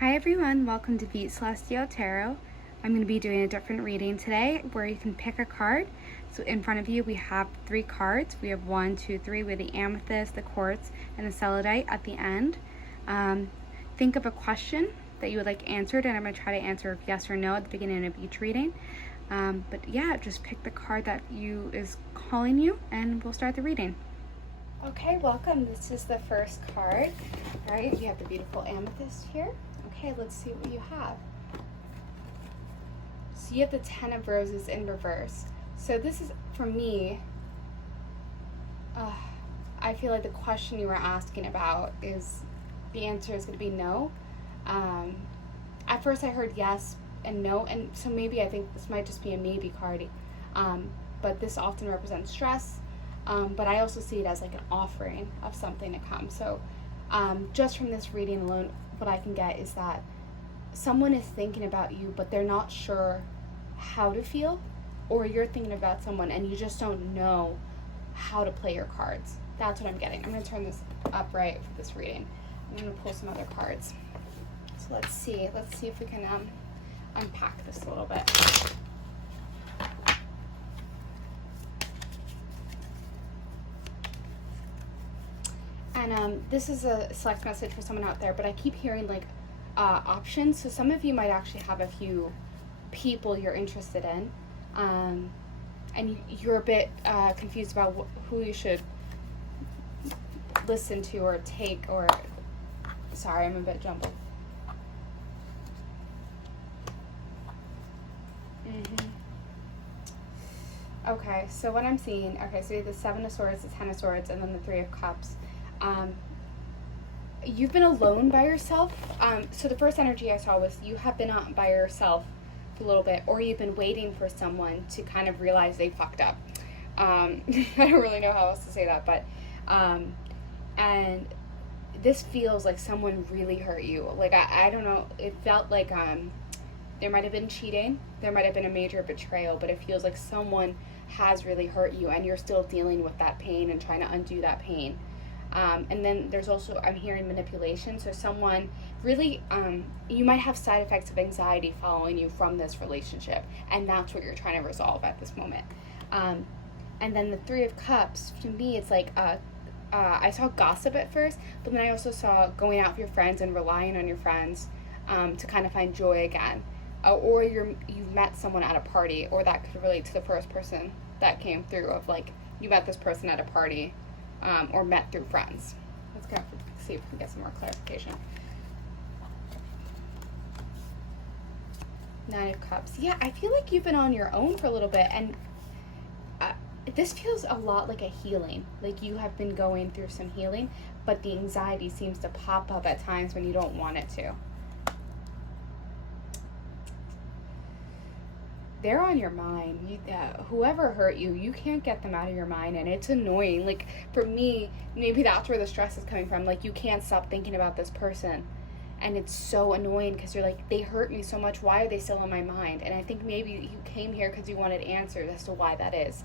Hi everyone, welcome to Beat Celestial Tarot. I'm going to be doing a different reading today where you can pick a card. So in front of you we have 3 cards. We have 1, 2, 3 with the amethyst, the quartz, and the selenite at the end. Think of a question that you would like answered, and I'm going to try to answer yes or no at the beginning of each reading. But yeah, just pick the card that is calling you and we'll start the reading. Okay, welcome. This is the first card. All right, you have the beautiful amethyst here. Okay, let's see what you have. So you have the 10 of Roses in reverse. So this is, for me, I feel like the question you were asking about is, the answer is going to be no. At first I heard yes and no, and so maybe I think this might just be a maybe card. But this often represents stress. But I also see it as like an offering of something to come. So just from this reading alone, what I can get is that someone is thinking about you, but they're not sure how to feel, or you're thinking about someone and you just don't know how to play your cards. That's what I'm getting. I'm going to turn this upright for this reading. I'm going to pull some other cards. So let's see if we can unpack this a little bit. And this is a select message for someone out there, but I keep hearing like options. So some of you might actually have a few people you're interested in, and you're a bit confused about who you should listen to or take, or sorry, I'm a bit jumbled. Okay, so what I'm seeing, so you have the 7 of Swords, the 10 of Swords, and then the 3 of Cups. You've been alone by yourself. So the first energy I saw was you have been out by yourself for a little bit, or you've been waiting for someone to kind of realize they fucked up. I don't really know how else to say that, but and this feels like someone really hurt you. Like I don't know, it felt like there might have been cheating, there might have been a major betrayal, but it feels like someone has really hurt you and you're still dealing with that pain and trying to undo that pain. And then there's also, I'm hearing manipulation. So someone really, you might have side effects of anxiety following you from this relationship, and that's what you're trying to resolve at this moment. And then the 3 of Cups, to me, it's like, I saw gossip at first, but then I also saw going out with your friends and relying on your friends to kind of find joy again. Or you've met someone at a party, or that could relate to the first person that came through of like, you met this person at a party. Or met through friends. Let's go see if we can get some more clarification. 9 of Cups. Yeah, I feel like you've been on your own for a little bit, and this feels a lot like a healing. Like you have been going through some healing, but the anxiety seems to pop up at times when you don't want it to. They're on your mind. Whoever hurt you, you can't get them out of your mind, and it's annoying. Like for me, maybe that's where the stress is coming from. Like you can't stop thinking about this person, and it's so annoying because you're like, they hurt me so much. Why are they still on my mind? And I think maybe you came here because you wanted answers as to why that is.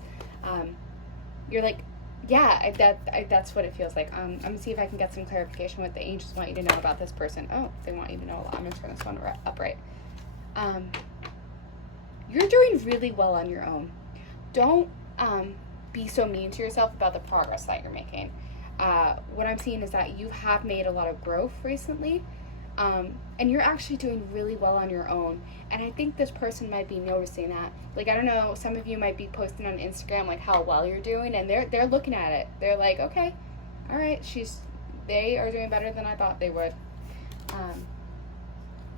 You're like, yeah, that's what it feels like. I'm gonna see if I can get some clarification what the angels want you to know about this person. Oh, they want you to know a lot. I'm gonna turn this one upright. You're doing really well on your own. Don't be so mean to yourself about the progress that you're making. What I'm seeing is that you have made a lot of growth recently, and you're actually doing really well on your own. And I think this person might be noticing that. Like, I don't know, some of you might be posting on Instagram like how well you're doing, and they're looking at it. They're like, okay, all right, they are doing better than I thought they would.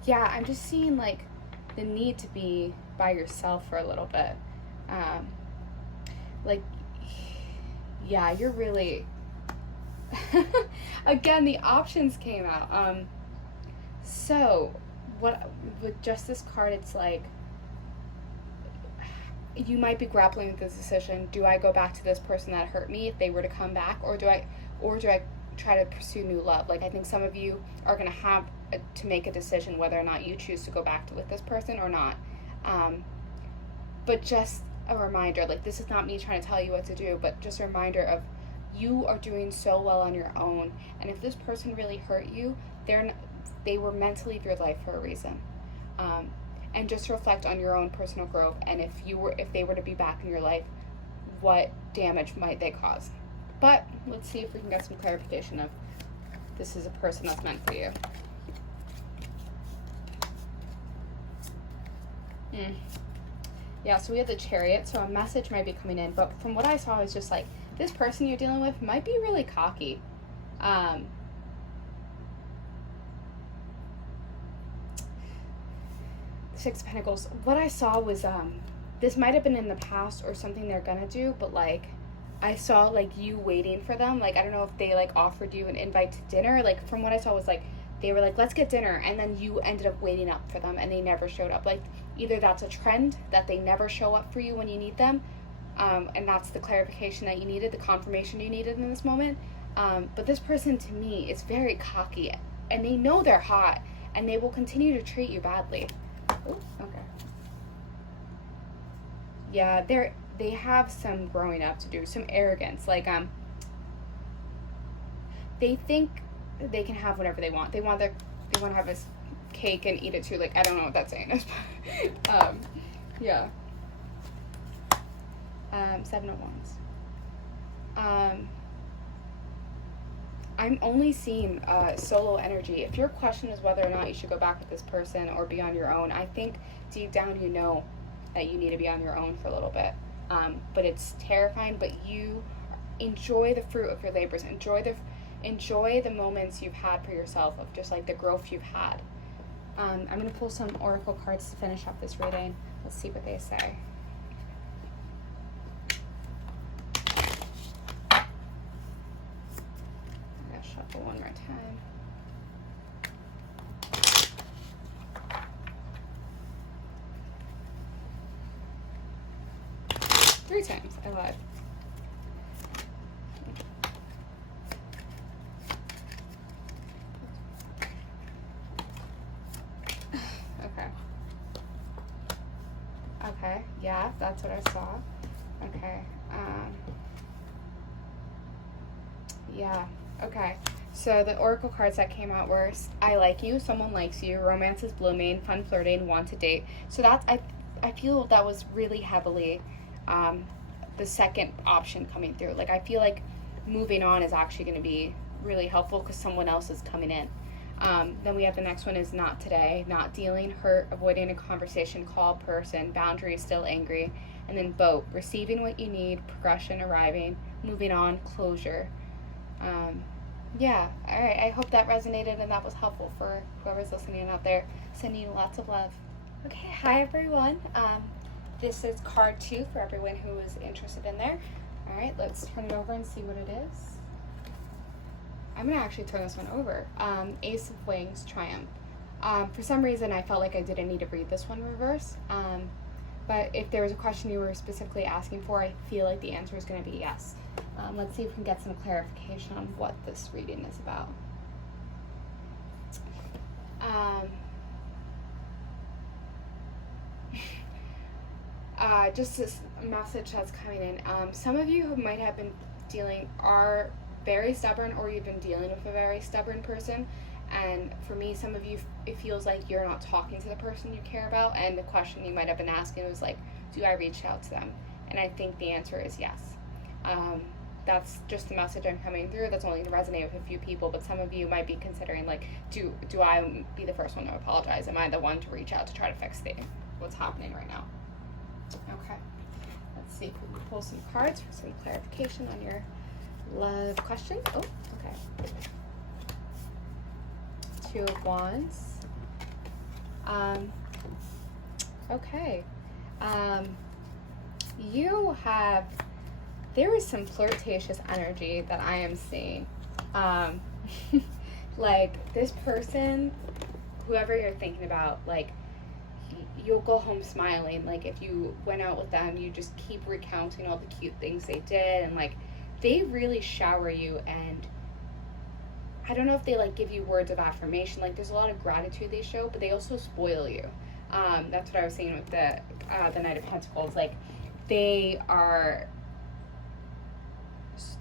Yeah, I'm just seeing like the need to be by yourself for a little bit. Like, yeah, you're really again, the options came out. So what with just this card, it's like you might be grappling with this decision. Do I go back to this person that hurt me if they were to come back, or do I try to pursue new love? Like, I think some of you are going to have to make a decision whether or not you choose to go back with this person or not. But just a reminder, like, this is not me trying to tell you what to do, but just a reminder of you are doing so well on your own. And if this person really hurt you, they were meant to leave your life for a reason. And just reflect on your own personal growth, and if they were to be back in your life, what damage might they cause. But let's see if we can get some clarification of this is a person that's meant for you. Yeah, so we have the Chariot, so a message might be coming in, but from what I saw, it's just like, this person you're dealing with might be really cocky. Six of Pentacles. What I saw was, this might have been in the past or something they're gonna do, but like, I saw like you waiting for them. Like, I don't know if they like offered you an invite to dinner. Like, from what I saw was like, they were like, let's get dinner, and then you ended up waiting up for them and they never showed up. Like, either that's a trend that they never show up for you when you need them, and that's the clarification that you needed, the confirmation you needed in this moment. But this person, to me, is very cocky, and they know they're hot, and they will continue to treat you badly. Oh, okay. Yeah, they have some growing up to do, some arrogance. Like, they think they can have whatever they want. They want to have a cake and eat it too. Like, I don't know what that saying is, but yeah. 7 of Wands. I'm only seeing solo energy. If your question is whether or not you should go back with this person or be on your own, I think deep down you know that you need to be on your own for a little bit. But it's terrifying, but you enjoy the fruit of your labors. Enjoy the moments you've had for yourself, of just like the growth you've had. I'm going to pull some oracle cards to finish up this reading. Let's see what they say. I'm going to shuffle one more time. Three times. I lied. Okay, yeah, that's what I saw. Okay, yeah, okay. So the oracle cards that came out were, I like you, someone likes you, romance is blooming, fun flirting, want to date. So that's, I feel that was really heavily the second option coming through. Like, I feel like moving on is actually going to be really helpful because someone else is coming in. Then we have the next one is not today, not dealing, hurt, avoiding a conversation, call, person, boundary, still angry, and then boat, receiving what you need, progression, arriving, moving on, closure. Yeah, all right, I hope that resonated and that was helpful for whoever's listening out there. Sending you lots of love. Okay, hi everyone. This is card 2 for everyone who is interested in there. All right, let's turn it over and see what it is. I'm going to actually turn this one over. Ace of Wings, Triumph. For some reason, I felt like I didn't need to read this one reverse. But if there was a question you were specifically asking for, I feel like the answer is going to be yes. Let's see if we can get some clarification on what this reading is about. Just this message that's coming in. Some of you who might have been are very stubborn, or you've been dealing with a very stubborn person, and for me, some of you, it feels like you're not talking to the person you care about, and the question you might have been asking was like, do I reach out to them? And I think the answer is yes. That's just the message I'm coming through. That's only going to resonate with a few people, but some of you might be considering like, do I be the first one to apologize? Am I the one to reach out to try to fix what's happening right now? Okay, let's see if we can pull some cards for some clarification on your love question. Oh, okay. 2 of Wands. Okay. There is some flirtatious energy that I am seeing. Like, this person, whoever you're thinking about, like, you'll go home smiling. Like, if you went out with them, you just keep recounting all the cute things they did, and like, they really shower you, and I don't know if they like give you words of affirmation. Like, there's a lot of gratitude they show, but they also spoil you. That's what I was saying with the Knight of Pentacles. Like, they are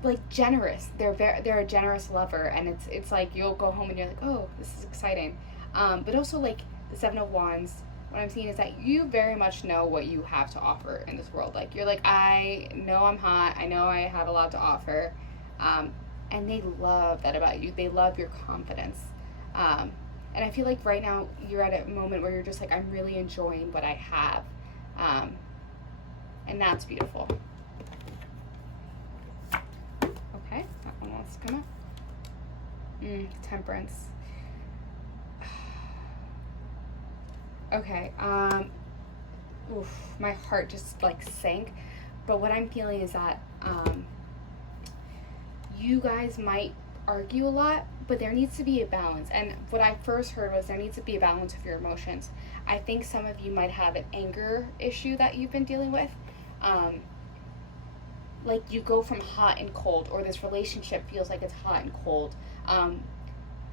like generous. They're a generous lover, and it's like you'll go home and you're like, oh, this is exciting. But also, like, the Seven of Wands, what I'm seeing is that you very much know what you have to offer in this world. Like, you're like, I know I'm hot. I know I have a lot to offer. And they love that about you. They love your confidence. And I feel like right now you're at a moment where you're just like, I'm really enjoying what I have. And that's beautiful. Okay, that one wants to come up. Temperance. Okay, my heart just like sank. But what I'm feeling is that you guys might argue a lot, but there needs to be a balance. And what I first heard was there needs to be a balance of your emotions. I think some of you might have an anger issue that you've been dealing with. Like, you go from hot and cold, or this relationship feels like it's hot and cold.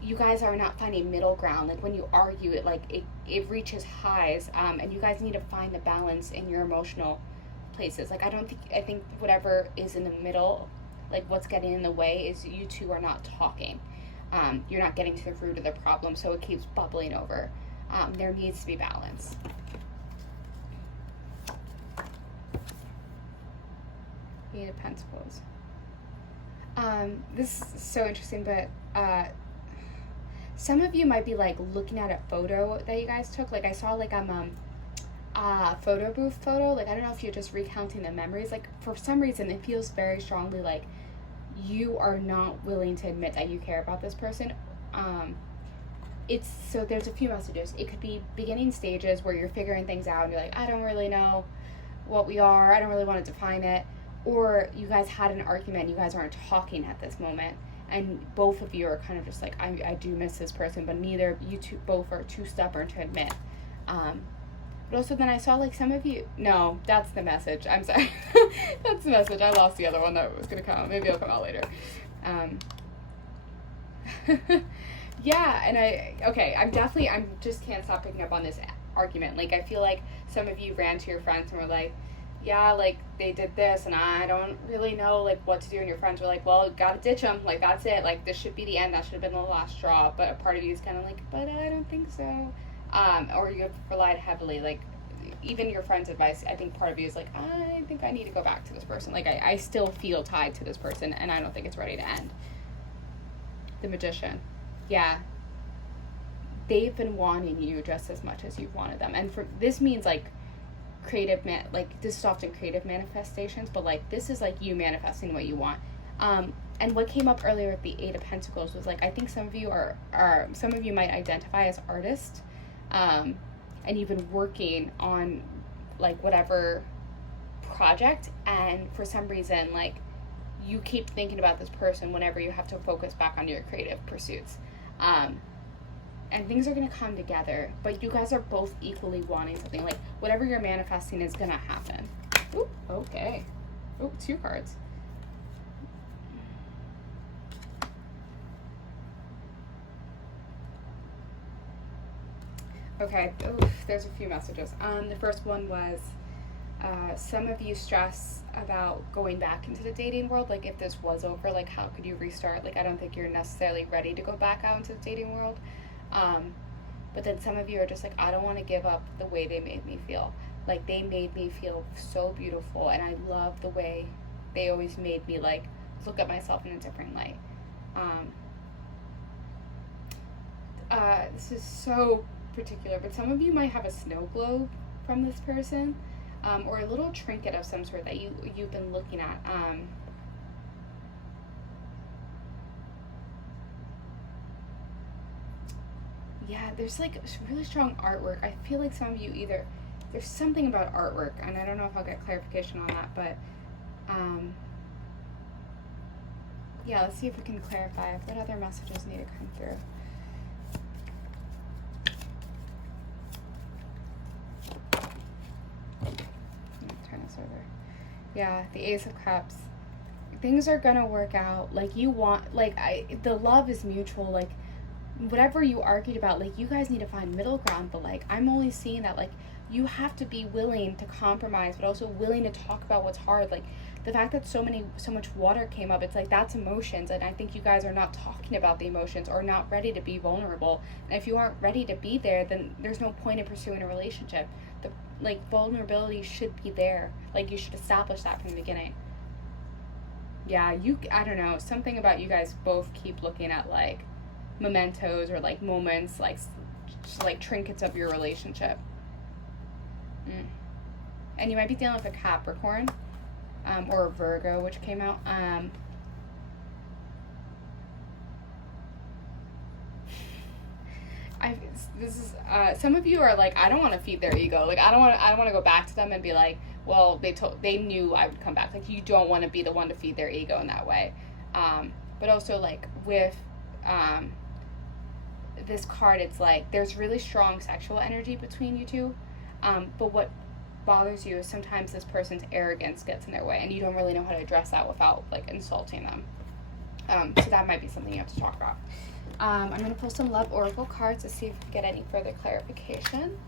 You guys are not finding middle ground. Like, when you argue, it reaches highs, and you guys need to find the balance in your emotional places. Like, I think whatever is in the middle, like, what's getting in the way is you two are not talking. You're not getting to the root of the problem, so it keeps bubbling over. There needs to be balance. Eight of Pentacles. This is so interesting, but some of you might be like looking at a photo that you guys took. Like, I saw like photo booth photo. Like, I don't know if you're just recounting the memories. Like, for some reason it feels very strongly like you are not willing to admit that you care about this person. So there's a few messages. It could be beginning stages where you're figuring things out and you're like, I don't really know what we are. I don't really want to define it. Or you guys had an argument, you guys aren't talking at this moment, and both of you are kind of just like, I do miss this person, but neither, you two both are too stubborn to admit. But also then I saw like some of you, no, that's the message, I'm sorry. That's the message, I lost the other one that was going to come, maybe it'll come out later. Yeah, and I just can't stop picking up on this argument. Like, I feel like some of you ran to your friends and were like, yeah, like, they did this, and I don't really know, like, what to do, and your friends were like, well, gotta ditch them, like, that's it, like, this should be the end, that should have been the last straw, but a part of you is kind of like, but I don't think so, or you have relied heavily, like, even your friend's advice, I think part of you is like, I think I need to go back to this person, like, I still feel tied to this person, and I don't think it's ready to end. The Magician. Yeah. They've been wanting you just as much as you've wanted them, and this means, like, this is often creative manifestations, but like, this is like you manifesting what you want. And what came up earlier with the Eight of Pentacles was like, I think some of you some of you might identify as artists, and you've been working on like whatever project, and for some reason, like, you keep thinking about this person whenever you have to focus back on your creative pursuits. And things are going to come together, but you guys are both equally wanting something. Like, whatever you're manifesting is going to happen. Ooh, okay. Ooh, 2 cards. Okay, there's a few messages. The first one was, some of you stress about going back into the dating world. Like, if this was over, like, how could you restart? Like, I don't think you're necessarily ready to go back out into the dating world. But then some of you are just like, I don't want to give up the way they made me feel. Like, they made me feel so beautiful, and I love the way they always made me, like, look at myself in a different light. This is so particular, but some of you might have a snow globe from this person, or a little trinket of some sort that you've been looking at. Yeah, there's like really strong artwork. I feel like some of you there's something about artwork, and I don't know if I'll get clarification on that, but yeah, let's see if we can clarify what other messages need to come through. Turn this over. Yeah, the Ace of Cups. Things are gonna work out. Like, you want, like, the love is mutual. Like, whatever you argued about, like, you guys need to find middle ground, but like, I'm only seeing that, like, you have to be willing to compromise, but also willing to talk about what's hard. Like, the fact that so much water came up, it's like that's emotions, and I think you guys are not talking about the emotions or not ready to be vulnerable. And if you aren't ready to be there, then there's no point in pursuing a relationship. The like vulnerability should be there. Like you should establish that from the beginning. Yeah, I don't know, something about you guys both keep looking at like mementos or like moments, like just like trinkets of your relationship. And you might be dealing with a Capricorn, or a Virgo, which came out. Some of you are like, I don't want to feed their ego. Like I don't want to go back to them and be like, well, they knew I would come back. Like you don't want to be the one to feed their ego in that way. But also like with this card, it's like there's really strong sexual energy between you two. But what bothers you is sometimes this person's arrogance gets in their way, and you don't really know how to address that without like insulting them. So that might be something you have to talk about. I'm going to pull some love oracle cards to see if we can get any further clarification.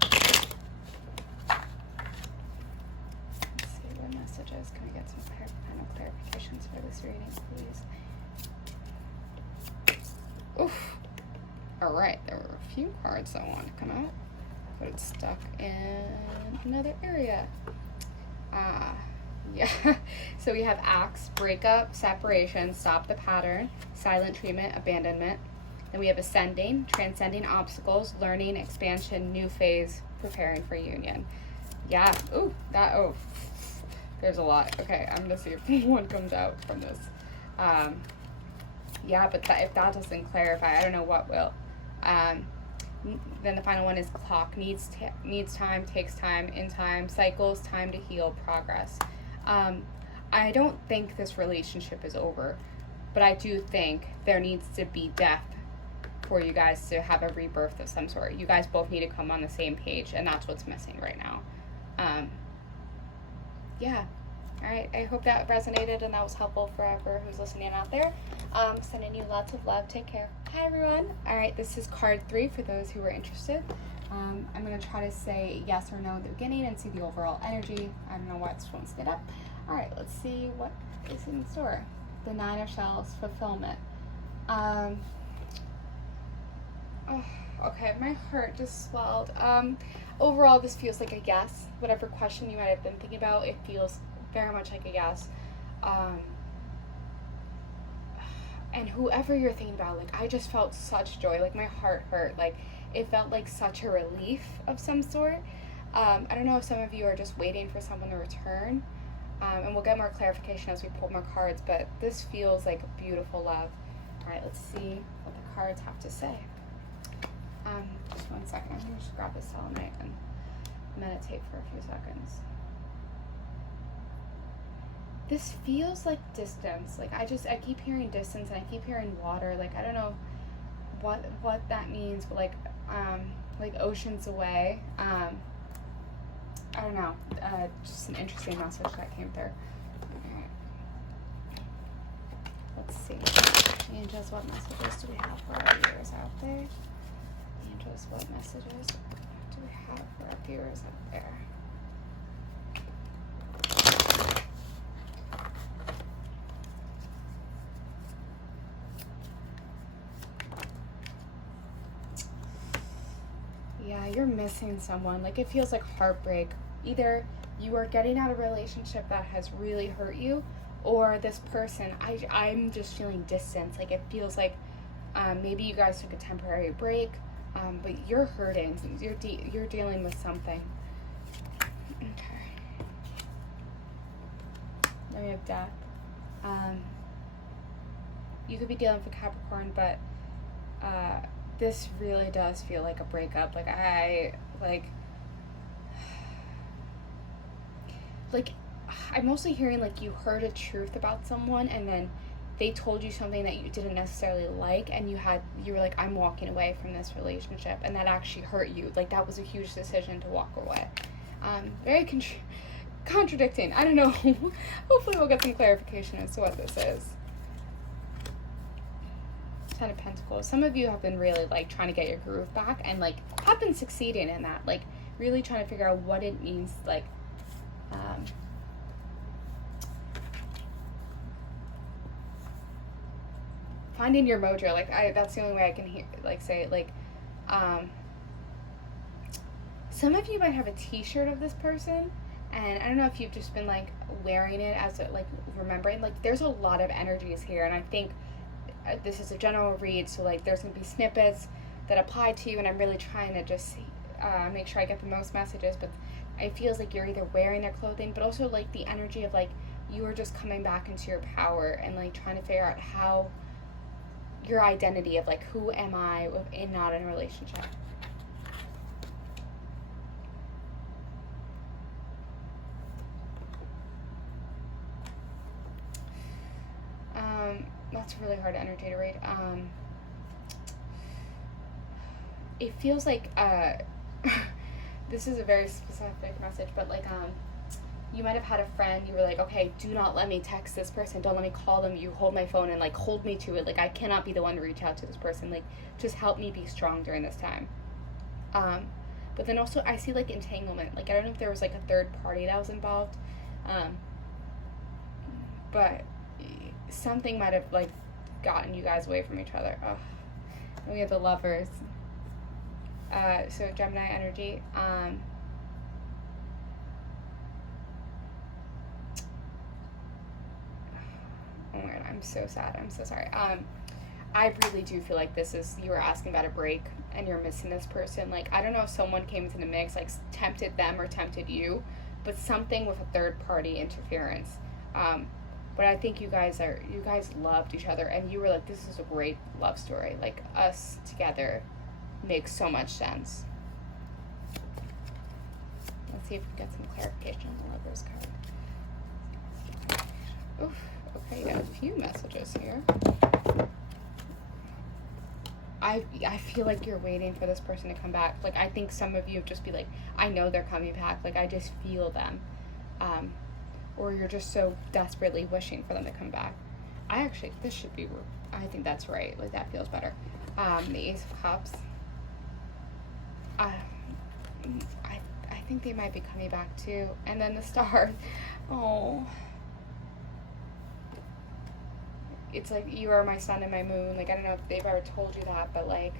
Let's see what messages. Can we get some final clarifications for this reading, please? Oof. Alright, there were a few cards that wanted to come out, but it's stuck in another area. Yeah. So we have Axe, breakup, separation, stop the pattern, silent treatment, abandonment. Then we have Ascending, transcending obstacles, learning, expansion, new phase, preparing for union. Yeah. Ooh, there's a lot. Okay, I'm gonna see if one comes out from this. Yeah, but if that doesn't clarify, I don't know what will. Then the final one is clock, needs time, takes time, in time, cycles, time to heal, progress. I don't think this relationship is over, but I do think there needs to be death for you guys to have a rebirth of some sort. You guys both need to come on the same page, and that's what's missing right now. Yeah. All right, I hope that resonated and that was helpful for whoever who's listening out there. Sending you lots of love. Take care. Hi, everyone. All right, this is card 3 for those who are interested. I'm going to try to say yes or no at the beginning and see the overall energy. I don't know why it's won't stand up. All right, let's see what is in store. The 9 of Shells, fulfillment. Okay, my heart just swelled. Overall, this feels like a yes. Whatever question you might have been thinking about, it feels very much like a yes. And whoever you're thinking about, like, I just felt such joy. Like, my heart hurt. Like, it felt like such a relief of some sort. I don't know if some of you are just waiting for someone to return. And we'll get more clarification as we pull more cards, but this feels like a beautiful love. All right, let's see what the cards have to say. Just 1 second. I'm going to just grab this selenite and meditate for a few seconds. This feels like distance. Like, I keep hearing distance, and I keep hearing water. Like, I don't know what that means, but like oceans away. I don't know. Just an interesting message that came through. Alright. Let's see. Angels, what messages do we have for our viewers out there? Angels, what messages do we have for our viewers out there? Yeah, you're missing someone. Like, it feels like heartbreak. Either you are getting out of a relationship that has really hurt you, or this person, I'm just feeling distance. Like, it feels like maybe you guys took a temporary break, but you're hurting. You're dealing with something. Okay. Then we have death. You could be dealing with Capricorn, but this really does feel like a breakup. I'm mostly hearing like you heard a truth about someone, and then they told you something that you didn't necessarily like, and you were like, I'm walking away from this relationship, and that actually hurt you. Like, that was a huge decision to walk away. Very contradicting. I don't know. Hopefully we'll get some clarification as to what this is. 10 of Pentacles. Some of you have been really like trying to get your groove back, and like have been succeeding in that. Like, really trying to figure out what it means, like, finding your mojo. Like, that's the only way I can say it. Like, some of you might have a t-shirt of this person, and I don't know if you've just been, like, wearing it as a, like, remembering. Like, there's a lot of energies here, and I think this is a general read, so, like, there's going to be snippets that apply to you, and I'm really trying to just make sure I get the most messages, but it feels like you're either wearing their clothing, but also, like, the energy of, like, you are just coming back into your power and, like, trying to figure out how your identity of, like, who am I in not in a relationship. That's really hard energy to read. It feels like this is a very specific message, but, like, you might have had a friend, you were like, okay, do not let me text this person, don't let me call them, you hold my phone and, like, hold me to it, like, I cannot be the one to reach out to this person, like, just help me be strong during this time. But then also I see, like, entanglement, like, I don't know if there was, like, a third party that was involved, but something might have, like, gotten you guys away from each other. Ugh. And we have the Lovers. So Gemini energy. Oh my god, I'm so sad. I'm so sorry. I really do feel like this is, you were asking about a break and you're missing this person. Like, I don't know if someone came into the mix, like, tempted them or tempted you, but something with a third party interference. But I think you guys loved each other, and you were like, this is a great love story. Like, us together makes so much sense. Let's see if we can get some clarification on the Lovers card. Oof, okay, got a few messages here. I feel like you're waiting for this person to come back. Like, I think some of you just be like, I know they're coming back. Like, I just feel them. Or you're just so desperately wishing for them to come back. I think that's right. Like, that feels better. The Ace of Cups. I think they might be coming back too. And then the Star. Oh. It's like, you are my sun and my moon. Like, I don't know if they've ever told you that, but, like.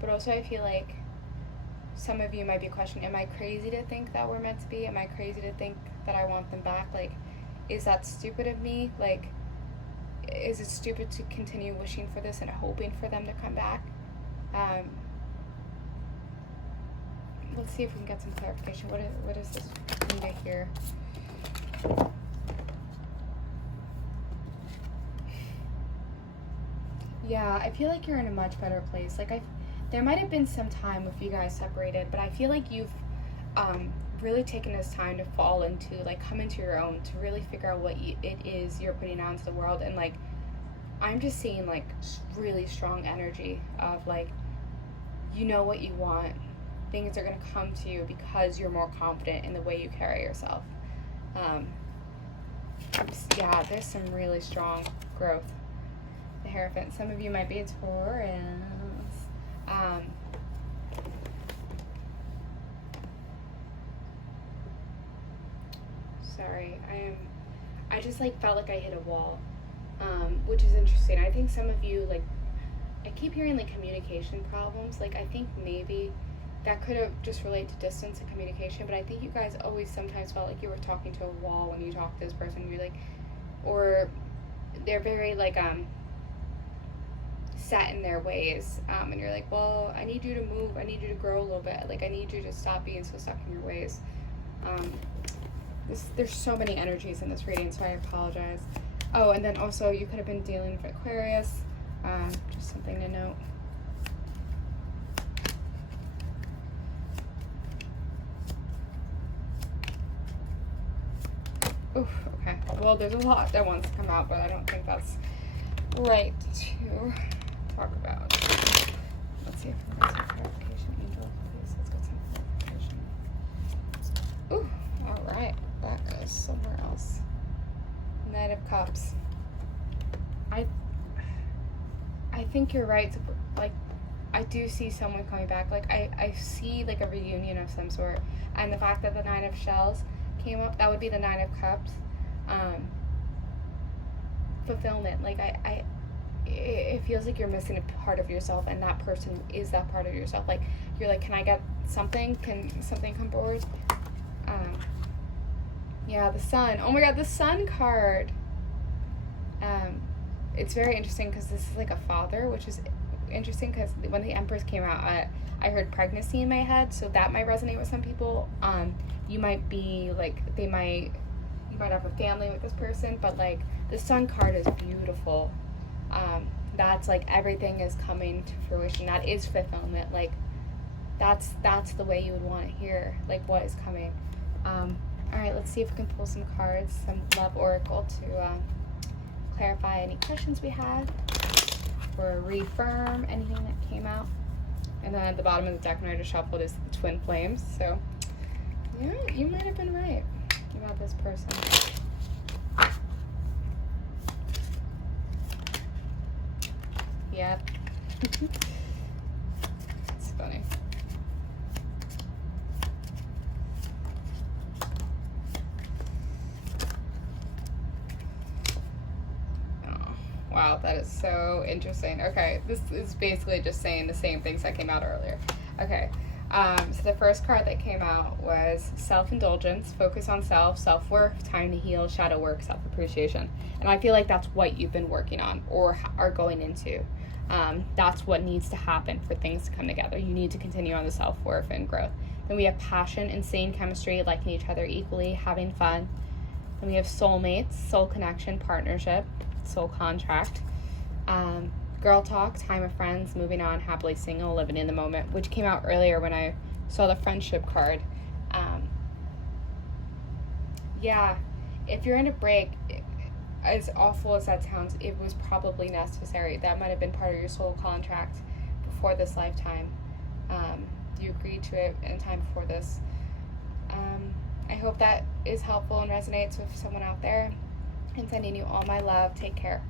But also I feel like some of you might be questioning, am I crazy to think that we're meant to be? Am I crazy to think that I want them back? Like, is that stupid of me? Like, is it stupid to continue wishing for this and hoping for them to come back? Let's see if we can get some clarification. What is this need to hear? Yeah, I feel like you're in a much better place. Like, there might have been some time with you guys separated, but I feel like you've really taken this time to fall into, like, come into your own, to really figure out what it is you're putting out into the world. And, like, I'm just seeing, like, really strong energy of, like, you know what you want. Things are going to come to you because you're more confident in the way you carry yourself. Yeah, there's some really strong growth. The Hierophant. Some of you might be a Taurus. Sorry, I just, like, felt like I hit a wall, which is interesting. I think some of you, like, I keep hearing, like, communication problems. Like, I think maybe that could have just related to distance and communication, but I think you guys always sometimes felt like you were talking to a wall when you talk to this person. You're like, or they're very, like, set in their ways, and you're like, well, I need you to move, I need you to grow a little bit, like, I need you to stop being so stuck in your ways. There's so many energies in this reading, so I apologize. Oh, and then also you could have been dealing with Aquarius, just something to note. Oof, okay, well, there's a lot that wants to come out, but I don't think that's right to talk about. Let's see if we can get some clarification. Angel, please, let's get some clarification. Ooh, alright, that goes somewhere else. Knight of Cups. I think you're right to, like, I do see someone coming back. Like, I see, like, a reunion of some sort. And the fact that the 9 of shells came up, that would be the 9 of cups. Fulfillment. Like, it feels like you're missing a part of yourself, and that person is that part of yourself. Like, you're like, can I get something? Can something come forward? Yeah, the sun. Oh my god, the sun card. It's very interesting because this is like a father, which is interesting because when the Empress came out, I heard pregnancy in my head, so that might resonate with some people. You might be like, you might have a family with this person, but like the sun card is beautiful. That's like everything is coming to fruition. That is fulfillment. Like that's the way you would want to hear like what is coming. All right, let's see if we can pull some cards, some love oracle to clarify any questions we had or reaffirm anything that came out. And then at the bottom of the deck when I just shuffled is the twin flames. So yeah, you might have been right about this person. Yep. It's funny. Wow, that is so interesting. Okay, this is basically just saying the same things that came out earlier. Okay, so the first card that came out was self-indulgence, focus on self, self-worth, time to heal, shadow work, self-appreciation. And I feel like that's what you've been working on or are going into. That's what needs to happen for things to come together. You need to continue on the self-worth and growth. Then we have passion, insane chemistry, liking each other equally, having fun. Then we have soulmates, soul connection, partnership, soul contract, girl talk, time of friends, moving on, happily single, living in the moment, which came out earlier when I saw the friendship card. Yeah, if you're in a break, as awful as that sounds, it was probably necessary. That might have been part of your soul contract before this lifetime. You agreed to it in time before this. I hope that is helpful and resonates with someone out there. And sending you all my love. Take care.